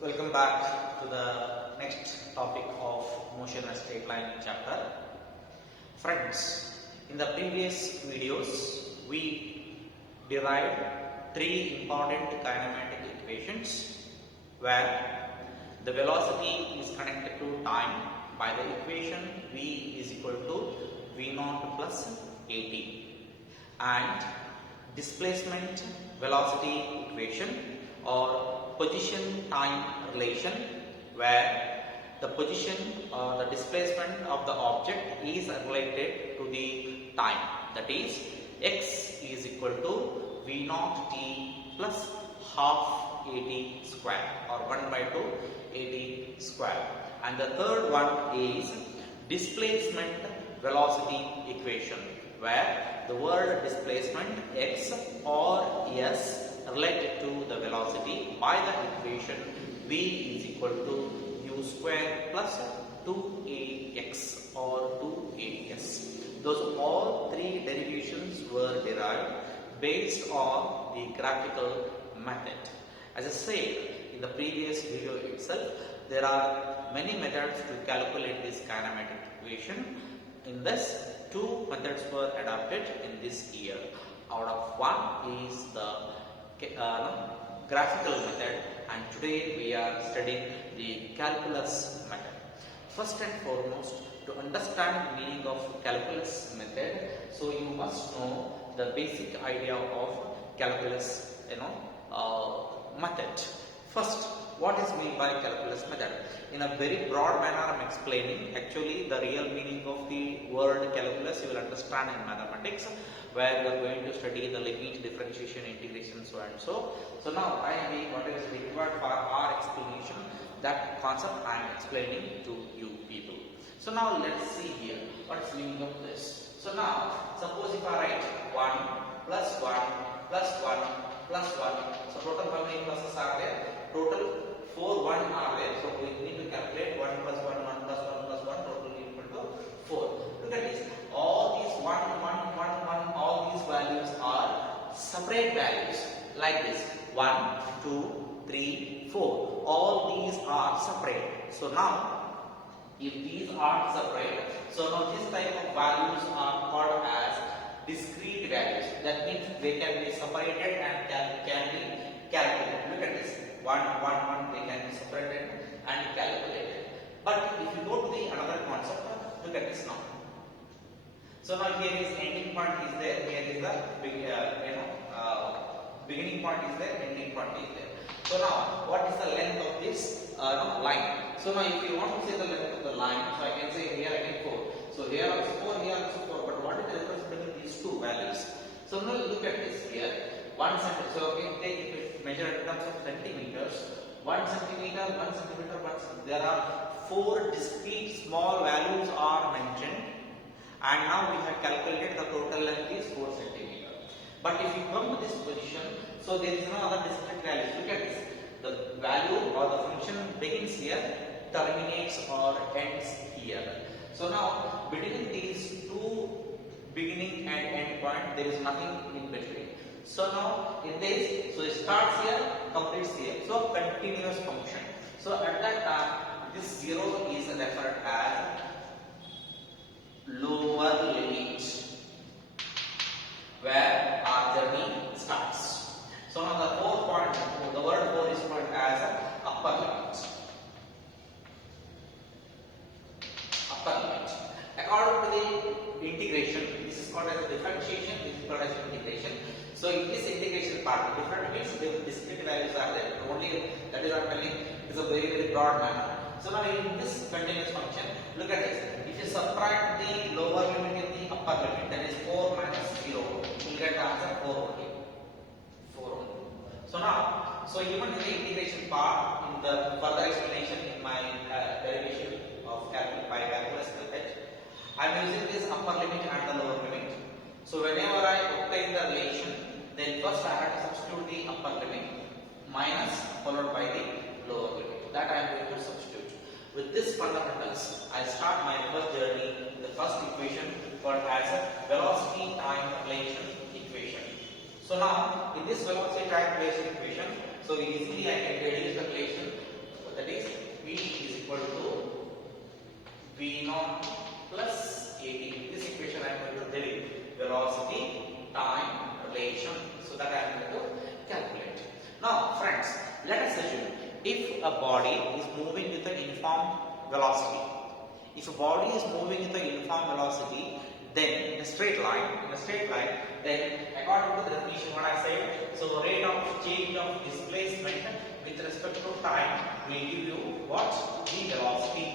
Welcome back to the next topic of motion and straight line chapter. Friends, in the previous videos we derived three important kinematic equations where the velocity is connected to time by the equation v is equal to v0 plus at, and displacement velocity equation or position time relation where the position or the displacement of the object is related to the time, that is x is equal to v0 t plus half at square or 1 by 2 at square. And the third one is displacement velocity equation where the word displacement x or s related to the velocity by the equation v is equal to u square plus 2ax or 2as. Those all three derivations were derived based on the graphical method. As I said in the previous video itself, there are many methods to calculate this kinematic equation. In this, two methods were adopted in this year. Out of one is the graphical method, and today we are studying the calculus method. First and foremost, to understand the meaning of calculus method, so you must know the basic idea of calculus method. First, what is meant by calculus method? In a very broad manner I am explaining. Actually the real meaning of the word calculus you will understand in mathematics, where we are going to study the limit, differentiation, integration, so and so. So now what is required for our explanation, that concept I am explaining to you people. So now let's see here what is meaning of this. So now suppose if I write 1 plus 1 plus 1 plus 1, so total how many pluses are there? Total 4 1 are there. So we need to calculate 1 plus 1 1 plus 1 plus 1 total equal to 4. Look at this. All these 1 1 1 1, all these values are separate values like this. 1 2 3 4. All these are separate. So now if these are separate, so now this type of values are called as discrete values. That means they can be separated and can be calculated. Look at this. 1 1 1, they can be separated and calculated. But if you go to the another concept, look at this now. So now here is ending point is there, here is the beginning point is there, ending point is there. So now what is the length of this line? So now if you want to say the length of the line, so I can say here again 4. So here also 4, here also 4. But what is the difference between these two values? So now look at this here. 1 centimeter. So okay, take it measure in terms of centimeters. 1 centimeter, 1 centimeter, 1 centimeter. There are 4 discrete small values are mentioned, and now we have calculated the total length is 4 centimeter. But if you come to this position, so there is no other discrete values. Look at this. The value or the function begins here, terminates or ends here. So now between these two beginning and end point, there is nothing in between. So now in this, so it starts here, completes here. So continuous function. So at that time, this 0 is referred as lower limit, where our journey starts. So now the fourth point, the word 4 is called as upper limit. Upper limit. According to the integration, this is called as differentiation, this is called as integration. So in this integration part, different means the discrete values are there. Only that is what I'm telling. It's a very broad manner. So now in this continuous function, look at this. If you subtract the lower limit in the upper limit, that is 4 minus 0, you will get the answer 4 only. 4 only. So now, so even in the integration part, in the further explanation in my derivation of calculus method, I am using this upper limit and the lower limit. So whenever I obtain the relation, then first I have to substitute the upper limit minus followed by the lower limit. That I am going to substitute. With this fundamentals, I start my first journey in the first equation called as a velocity time relation equation. So now in this velocity time relation equation, so easily I can reduce the relation equal to V naught plus AB. This equation I am going to derive velocity time relation, so that I am going to calculate. Now friends, let us assume if a body is moving with a uniform velocity. If a body is moving with a uniform velocity, then in a straight line, then according to the definition what I said, so rate of change of displacement with respect to time will give you what? The velocity.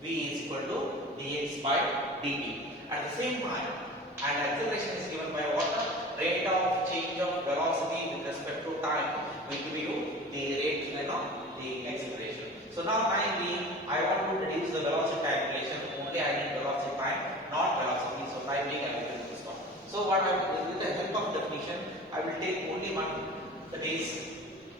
V is equal to dx by dt. At the same time, and acceleration is given by what? Rate of change of velocity with respect to time will give you the rate, the acceleration. So now time being, I want to reduce the velocity time relation. Only I need velocity time, not velocity. So time being, I will do this one. So what I will do, with the help of definition, I will take only one. That is,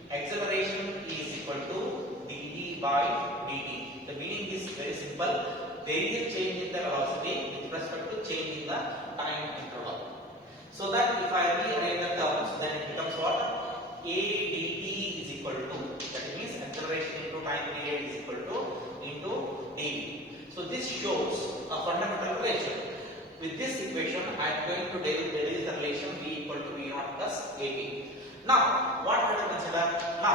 acceleration is equal to dt by dt. The meaning is very simple. There is a change in the velocity with respect to change in the time interval. So that if I rearrange the terms, then it becomes what? A dt is equal to, that means acceleration into time period is equal to into dv. So this shows a fundamental relation. With this equation, I am going to derive the relation v equal to v naught plus ab. Now, what have to consider? Now,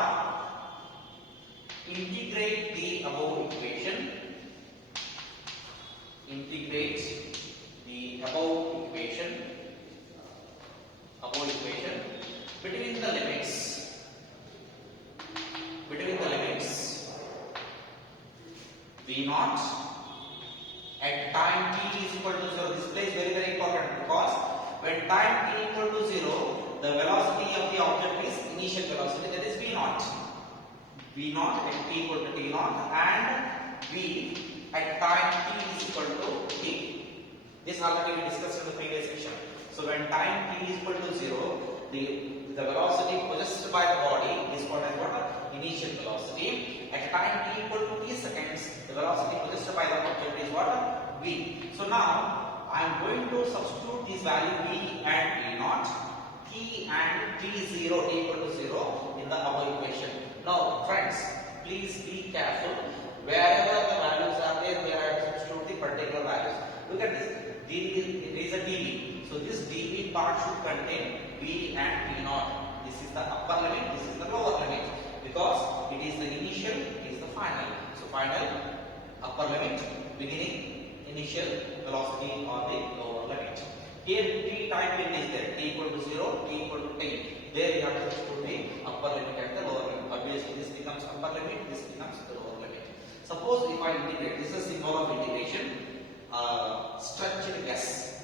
integrate the above equation. Integrate the above equation between the limits v naught at time t is equal to 0. This place is very, very important, because when time t equal to 0, the velocity of the object is initial velocity, that is v naught. V naught at t equal to t naught, and v at time t is equal to t. This already we discussed in the previous section. So when time t is equal to 0, the velocity possessed by the body is called as what? Initial velocity. At time t equal to t seconds, the velocity possessed by the object is what? V. So now I am going to substitute this value v and v naught, t and t0 equal to 0 in the above equation. Now friends, please be careful. Wherever the values are there, we have to substitute the particular values. Look at this. It is a dv. So this dv part should contain v and v naught. This is the upper limit, this is the lower limit, because it is the initial, it is the final. So final, upper limit, beginning, initial velocity or the lower limit. Here t time period is there, t equal to 0, t equal to t. There you have to substitute the upper limit and the lower limit. Obviously this becomes upper limit, this becomes the lower limit. Suppose if I integrate, this is a symbol of integration, structured S.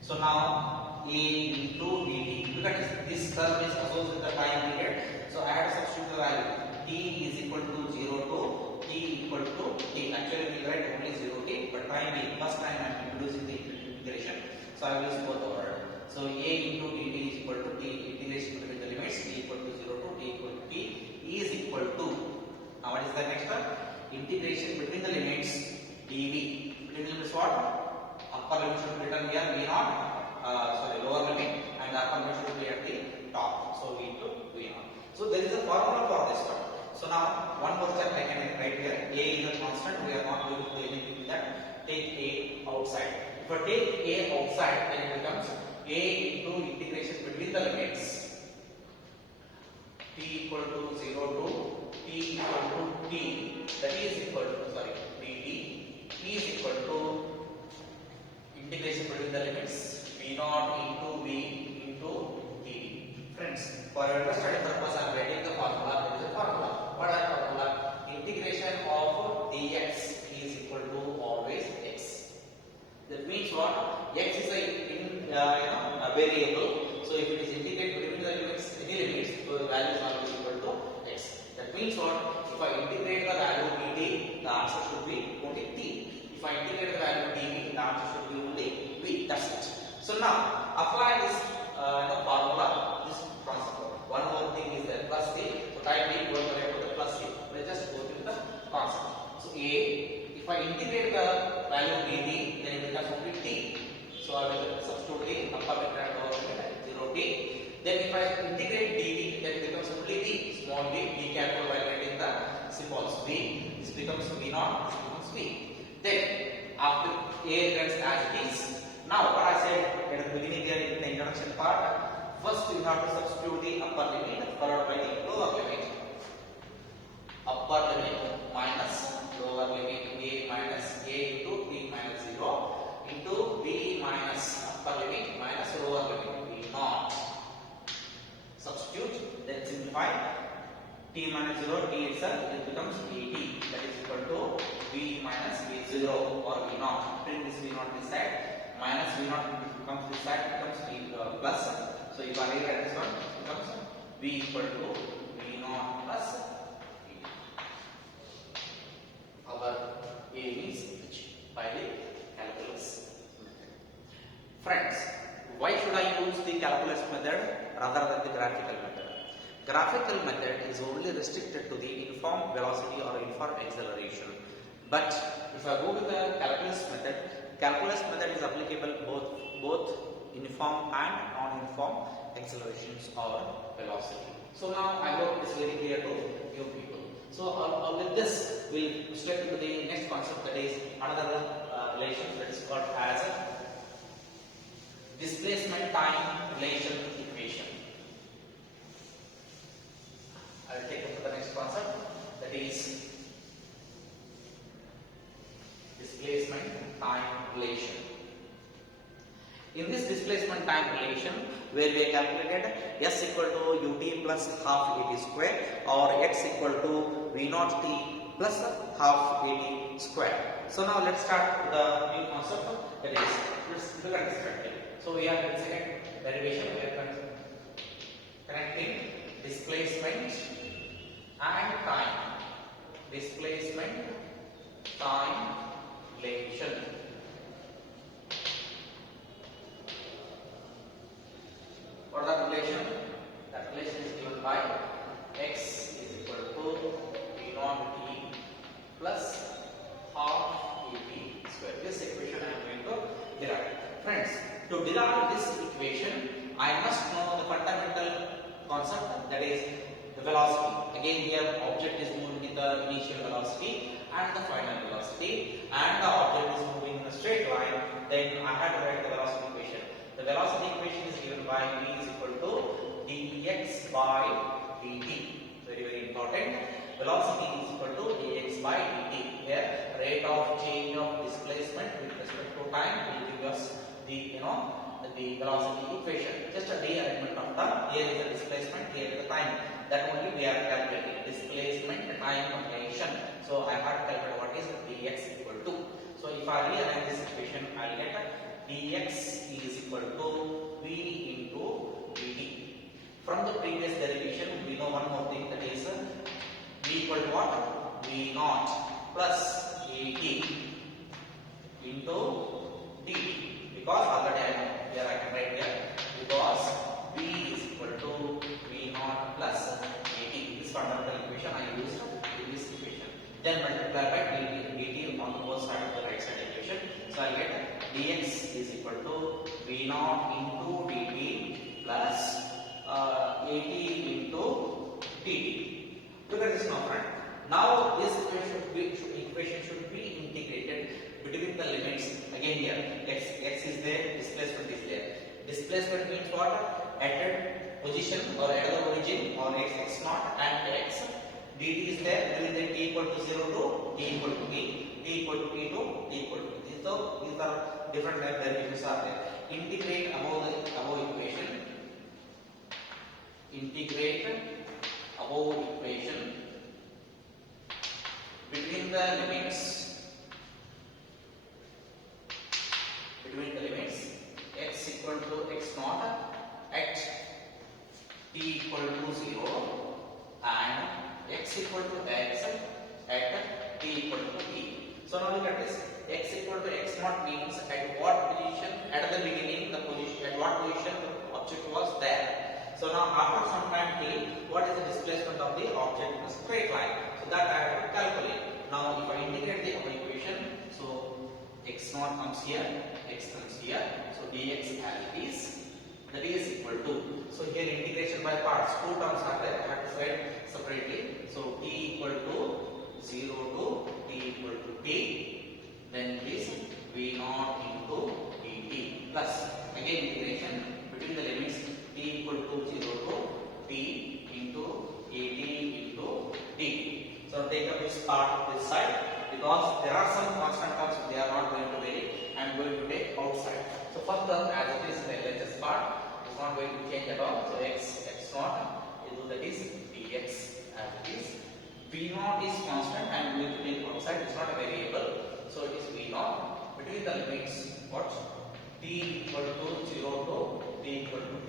So now a into dt. Look at this term is associated with the time period. So I have to substitute the value. T is equal to 0 to t equal to t. Actually we will write only 0 t, but time being, first time I am introducing the integration. So I will use both over. So a into dt is equal to t. Integration between the limits t equal to 0 to t equal to t is equal to. Now what is the next one? Integration between the limits dv. Between the limits what? Upper limit should be written here v naught. Lower limit, and the upper limit should be at the top. So v into v naught. So there is a formula for this one. So now one more step I can write here. A is a constant. We are not going to do anything with that. Take a outside. If I take a outside, then it becomes a into integration between the limits t equal to 0 to t equal to t. That is equal to dt is equal to integration between the limits v naught into v into dt. Friends, for your understanding purpose, I am writing the formula. There is a formula. What is the formula? Integration of dx is equal to always x. That means what? X is a variable. So if it is integrated between the limits, any limits, so the value is always equal to x. That means what? If I integrate the value dt, the answer should be only t. If I integrate the value dv, the answer should be only v. That's it. So now apply this formula, this principle. One more thing is that plus c. So type b goes away to the plus c. Let's just go through the concept. So a, if I integrate the value dt, then it becomes only t. So I will substitute the upper limit and lower limit 0 t. Then if I integrate dt, then it becomes only v, small v. Be careful while writing the symbols. V, this becomes V naught, this becomes V. Then after A remains as it is. Now what I said at the beginning there in the introduction part, first you have to substitute the upper limit followed by the lower limit. Upper limit minus lower limit A minus A into T minus 0 into B minus upper limit minus lower limit V naught. Substitute, then simplify. T minus 0, T itself, it becomes AT, that is equal to V minus V0 or V naught. Bring this V naught this side, minus V naught comes this side, becomes V plus. So if I rewrite this one, it becomes V equal to V naught plus V. Our aim is reached by the calculus method. Friends, why should I use the calculus method rather than the graphical method? Graphical method is only restricted to the uniform velocity or uniform acceleration. But if I go with the calculus method is applicable both uniform and non-uniform accelerations or velocity. So now I hope it is very clear to you people. So with this we'll step into the next concept, that is another relation that is called as displacement time relation equation. I will take up to the next concept, that is displacement time relation. In this displacement time relation, where we have calculated s equal to ut plus half at square or x equal to v naught t plus half at square. So now let's start the new concept, that is let's look at this practice. So we have the second derivation, we are connecting displacement and time. Displacement time relation. What is that relation? That relation is given by x is equal to v naught t plus half at square. This equation I am going to derive. Friends, to derive this equation, I must know the fundamental concept, that is the velocity. Again here object is moving with the initial velocity and the final velocity, and the object is moving in a straight line. Then I have to write the velocity equation. The velocity equation is given by v is equal to dx by dt. Very, very important. Velocity is equal to dx by dt, where rate of change of displacement with respect to time will give us the the velocity equation. Just a rearrangement of term. Here is the displacement, here is the time. That only we are calculating. Displacement time relation. So I have to calculate what is dx equal to. So if I rearrange this equation, I will get dx is equal to v into dt. From the previous derivation, we know one more thing, that is v equal to what? V naught plus at into dt. Because already I know, here I can write here, because v is equal to v naught plus at. This fundamental equation I used in this equation. Then multiply by dt on both sides of the right side equation. So I get dx is equal to v naught into dt plus at into dt. Look at this now, friend. Now this equation should be integrated between the limits. Again here, x is there, displacement is there. Displacement means what? At a position or at the origin or x naught and x. dt is there between the t equal to 0 to t equal to b, t equal to t to t equal to b. So these are different type derivatives are there. Integrate above equation. Integrate above equation between the limits. Between the limits x equal to x naught at t equal to 0 and x equal to x at t equal to t. So now look at this. X equal to x naught means at what position at the beginning, the position at what position the object was there. So now after some time t, what is the displacement of the object in a straight line? So that I have to calculate. Now if I integrate the equation, so x naught comes here, x comes here, so dx as it is, that is equal to. So here integration by parts, two terms are there, I have to write separately. So t equal to 0 to t equal to t, then it is v naught into dt plus again integration between the limits t equal to 0 to t into at into dt. So take up this part this side because there are some constant terms they are not going to vary. I am going to take outside. So first term as it is the LHS part is not going to change at all. So x naught that is dx as it is. V naught is constant and we will take outside. It's not a variable. So it is v naught between the limits what t equal to 0 to t equal to t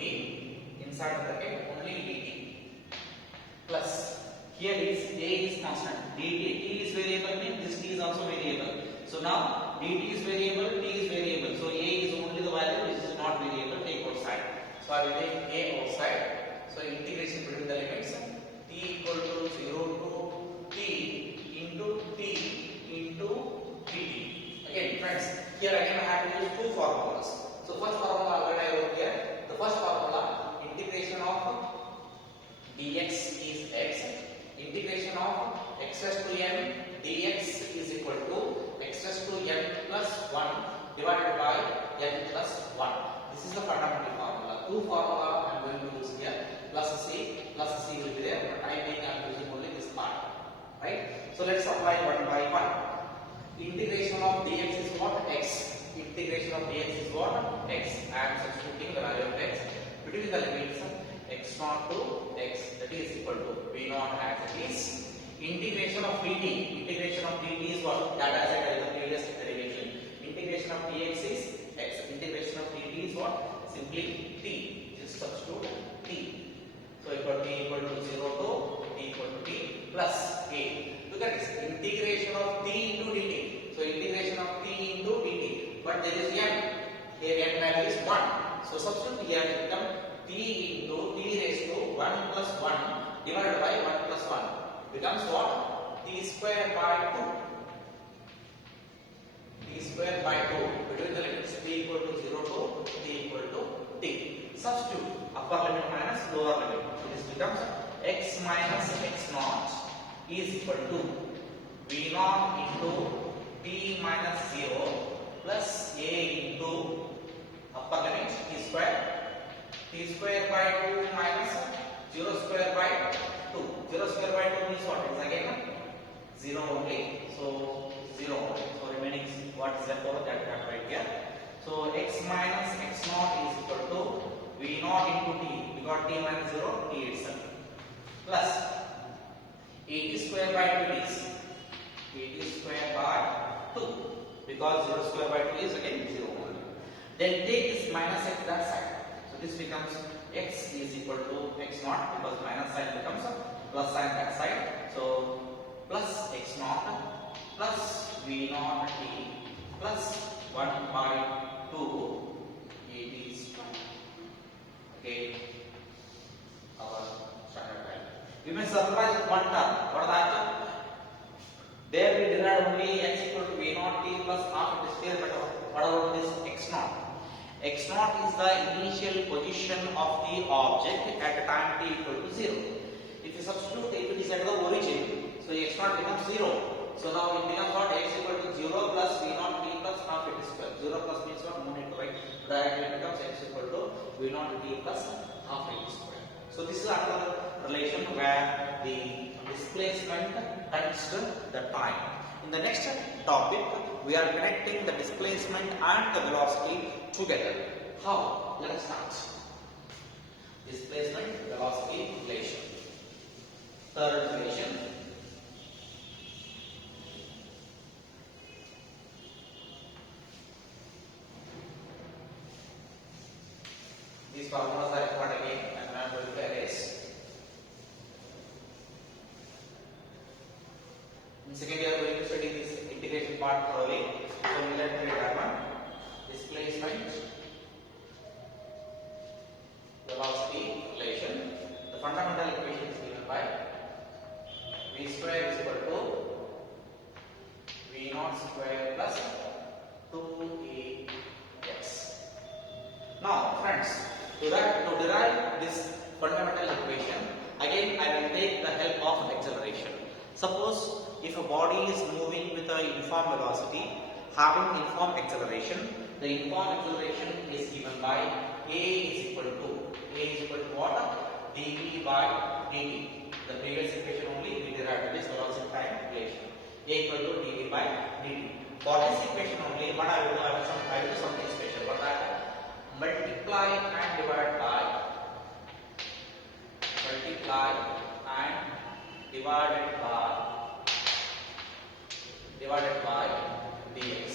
inside the bracket only dt plus here is a is constant dt t is variable means this t is also variable. So now dt is variable, t is variable. So a is only the value which is not variable. Take outside. So I will take a outside. So integration between the limits t equal to 0 to t into dt. Again friends, here again I have to use two formulas. So first formula already I wrote here. The first formula integration of dx is x, integration of x raised to n dx is equal to x raised to n plus 1 divided by n plus 1. This is the fundamental formula. Two formula I am going to use here. Plus c will be there, but I think I am using only this part. Right? So let's apply one by one. Integration of dx is what? X. Integration of dx is what? X. I am substituting the value of x between the limits x naught to x, that is equal to v naught as it is. Integration of dt. Integration of dt is what? That as I said in the previous derivation. Integration of dx is x. Integration of dt is what? Simply t. Just substitute t. So equal to 0 to t equal to t plus a. Look at this. Integration of t into dt. So integration of t into dt. But there is n. Here n value is 1. So substitute here will become t into t raised to 1 plus 1 divided by 1 plus 1 becomes what? T square by 2. T square by 2 between the limits t equal to 0 to t equal to t. Substitute upper limit minus lower limit. So this becomes x minus x naught is equal to v naught into t minus 0 plus a into upper limit t square by 2 minus 0 square by 2. 0 square by 2 means what? It's again 0 only. So 0 only. So remaining what is left over that we have right here. So x minus x naught is equal to v naught into t. We got t minus 0, t itself. Plus 80 square by 2 is 80 square by 2. Because 0 square by 2 is again 0 only. Then take this minus x that side. So this becomes x is equal to x naught because minus sign becomes plus sign that side. So plus x naught plus v naught t plus 1 by 2 it is okay our standard value. We may surprise with one term. What is that? There we derived only x equal to v naught t plus half it is here, but what about this x naught? X naught is the initial position of the object at the time t equal to 0. If you substitute, if it is at the origin, so x naught becomes 0. So now it becomes what? X equal to 0 plus v naught t plus half it is square. 0 plus means what? No need to write. Directly it becomes x equal to v naught t plus half it is square. So this is another relation where the displacement connects to the time. In the next topic, we are connecting the displacement and the velocity together. How? Let us start. Displacement velocity relation. Third relation. These formulas are required again and I am going to erase. In second year, we are going to study this integration part thoroughly. So we let me have one. Displacement velocity relation. The fundamental equation is given by v square is equal to v naught square plus 2ax. Now friends, to derive this fundamental equation, again I will take the help of acceleration. Suppose if a body is moving with a uniform velocity, having uniform acceleration, the uniform acceleration is given by a is equal to what? dv by dt. The previous equation only we derived this velocity time relation. A equal to dv by dt. For this equation only, what I will do, I will do something special. What I multiply and divide by dx.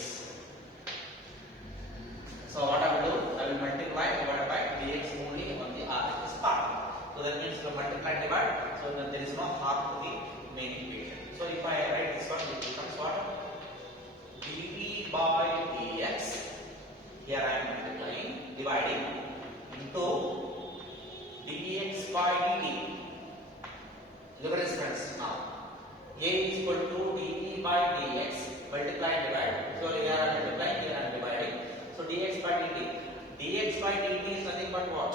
So what I will do, I will multiply and divide by dx only on the this part. So that means to multiply and divide, so then there is no half to the main equation. So if I write this one, it becomes what? dv by dx. Here I am multiplying, dividing into dx by dt. Look at this, friends. Now a is equal to dv by dx, multiply and divide. So here I am multiplying, here I am dividing. So dx by dt. dx by dt is nothing but what?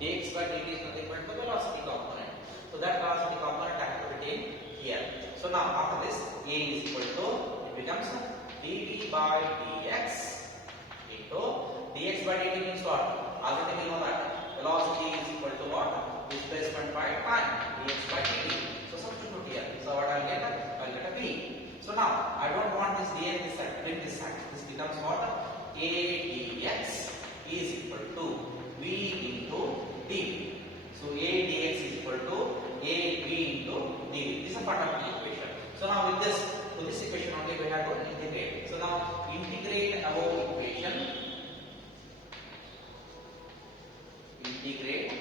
dx by dt is nothing but the velocity component. So that velocity component I have to retain here. So now after this, a is equal to, it becomes dv by dx into dx by dt means what? Already we know that velocity is equal to what? Displacement by time, dx by dt. So substitute here. So what I will get? I will get a v. So now I don't want this dx this side, bring this side. This becomes what? A dx is equal to v into dv. So a dx is equal to a v into dv. This is a part of the equation. So now with this, to this equation only we have to integrate. So now integrate above equation. Integrate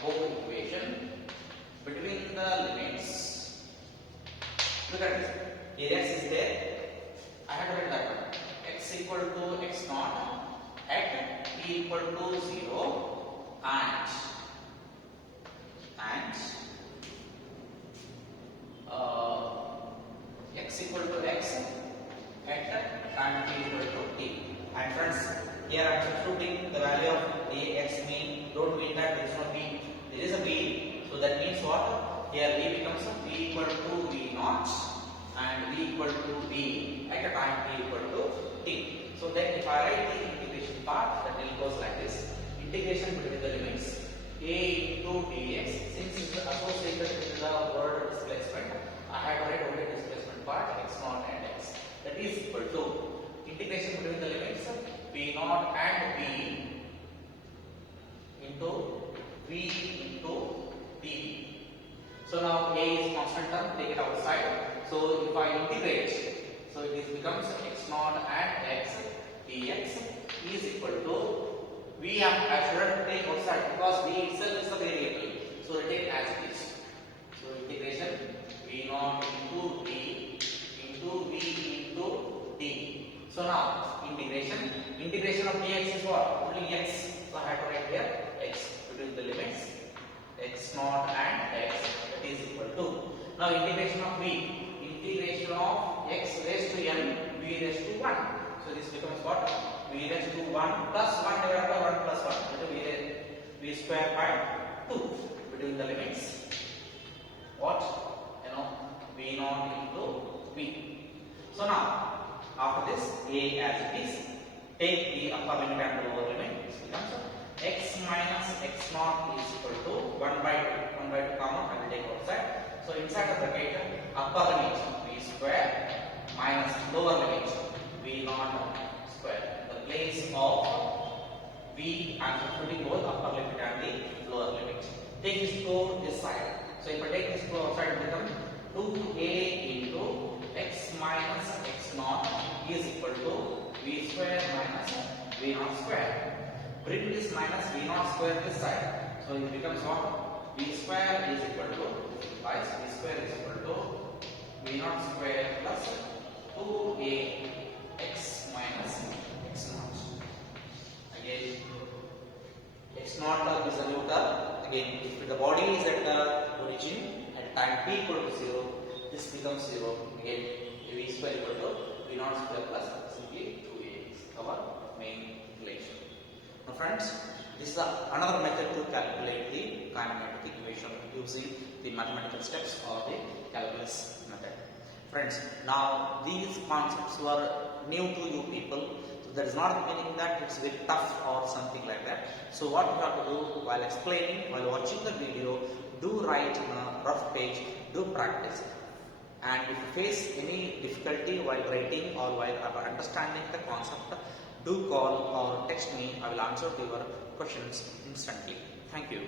above equation between the limits. Look at this. Here x is there. I have to write that one. X equal to x naught at t equal to 0 and x equal to x at time t equal to t. And friends, here I am substituting the value of dx mean. Don't mean that there is no v. There is a v. So that means what? Here v becomes v equal to v naught and v equal to v at a time t equal to t. So then if I write the integration part, that will goes like this. Integration between the limits a into dx. Since it is associated with the word displacement, I have to write only displacement part x naught and x. That is equal to integration between the limits v naught and v into v into dv. So now a is constant term, take it outside. So if I integrate, so it becomes x naught and x dx is equal to v. I shouldn't take outside because v itself is a variable. So take as it is. So integration v naught into d into v into d. So now integration of dx is what? Only x. So I have to write here x between the limits x naught and x, that is equal to. Now integration of x raised to n v raised to 1. So this becomes what? V raised to 1 plus 1 divided by 1 plus 1. That is v square by 2 between the limits. What? V naught into v. So now after this, a as it is, take the upper limit and the lower limit. This becomes x minus x naught is equal to 1 by 2. 1 by 2 common, I will take outside. So inside the bracket, upper limit v square minus lower limit v naught square. The place of v, I am substituting both upper limit and the lower limit. Take this to this side. So if I take this to outside, it becomes 2a into x minus x naught is equal to v square minus v naught square. Bring this minus v naught square this side. So it becomes what? V square is equal to v square is equal to v naught square plus 2a x minus x naught. Again, x naught is a new term. Again, if the body is at the origin at time t equal to 0, this becomes 0. Again, v square equal to v naught square plus simply 2a is our main relation. Now friends, this is another method to calculate the kinematic equation using the mathematical steps or the calculus method. Friends, now these concepts were new to you people. So that is not meaning that it's very tough or something like that. So what you have to do while explaining, while watching the video, do write on a rough page, do practice. And if you face any difficulty while writing or while understanding the concept, do call or text me. I will answer to your questions instantly. Thank you.